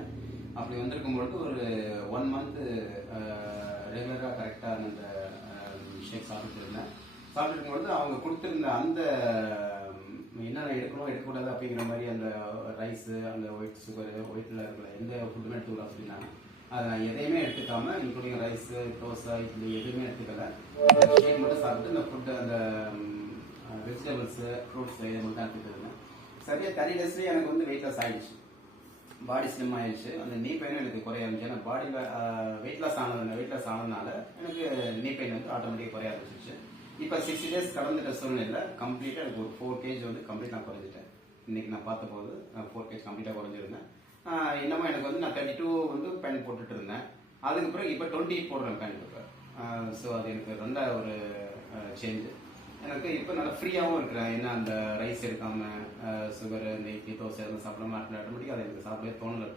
வந்திருந்தேன். அப்படி வந்திருக்கும்பொழுது ஒரு 1 மந்த் ரெகுலராக கரெக்டாக அந்த ஷேக் சாப்பிட்டு இருந்தேன். சாப்பிட்டு இருக்கும்பொழுது அவங்க கொடுத்துருந்த அந்த என்னென்ன எடுக்கணும் எடுக்கக்கூடாது அப்படிங்கிற மாதிரி அந்த ரைஸு, அந்த ஒயிட் சுகரு, ஒயிட்டில் இருக்கிற எந்த ஃபுட்டுமே எடுத்துக்கலாம் அப்படின்னாங்க. அதை நான் எதையுமே எடுத்துக்காம இன்க்ளூடிங் ரைஸு, தோசை, இட்லி எதுவுமே எடுத்துக்கல. ஷேக் மட்டும் சாப்பிட்டு இந்த ஃபுட்டு அந்த வெஜிடபிள்ஸு, ஃப்ரூட்ஸு இதை மட்டும் எடுத்துக்கிட்டு இருந்தேன். சரியாக 30 டேஸ்லேயே எனக்கு வந்து வெயிட் லாஸ் ஆகிடுச்சு. பாடி ஸ்லிம் ஆயிடுச்சு. அந்த நீ பெயினும் எனக்கு குறைய ஆரம்பிச்சு. ஏன்னா பாடியில் வெயிட் லாஸ் ஆனதுனால எனக்கு நீ பெயின் வந்து ஆட்டோமேட்டிக்காக குறைய ஆரம்பிச்சிருச்சு. இப்போ 60 டேஸ் கடந்துட்ட சூழ்நிலை கம்ப்ளீட்டாக எனக்கு ஒரு 4 kg வந்து கம்ப்ளீட் நான் குறைஞ்சிட்டேன். இன்னைக்கு நான் பார்த்தபோது 4 kg கம்ப்ளீட்டாக குறைஞ்சிருந்தேன். இன்னமும் எனக்கு வந்து நான் 32 வந்து பேண்ட் போட்டுட்டு இருந்தேன். அதுக்கு பிறகு இப்போ 28 போடுறேன் பேண்ட் இப்போ. ஸோ அது எனக்கு நல்ல ஒரு சேஞ்சு. எனக்கு இப்போ நல்லா ஃப்ரீயாகவும் இருக்கிறேன். ஏன்னா அந்த ரைஸ் எடுக்காமல் சுகரு, இந்த இட்லி, தோசை எல்லாம் சாப்பிடாம ஆட்டோமேட்டிக்காக அதை எனக்கு சாப்பிடவே தோணலை.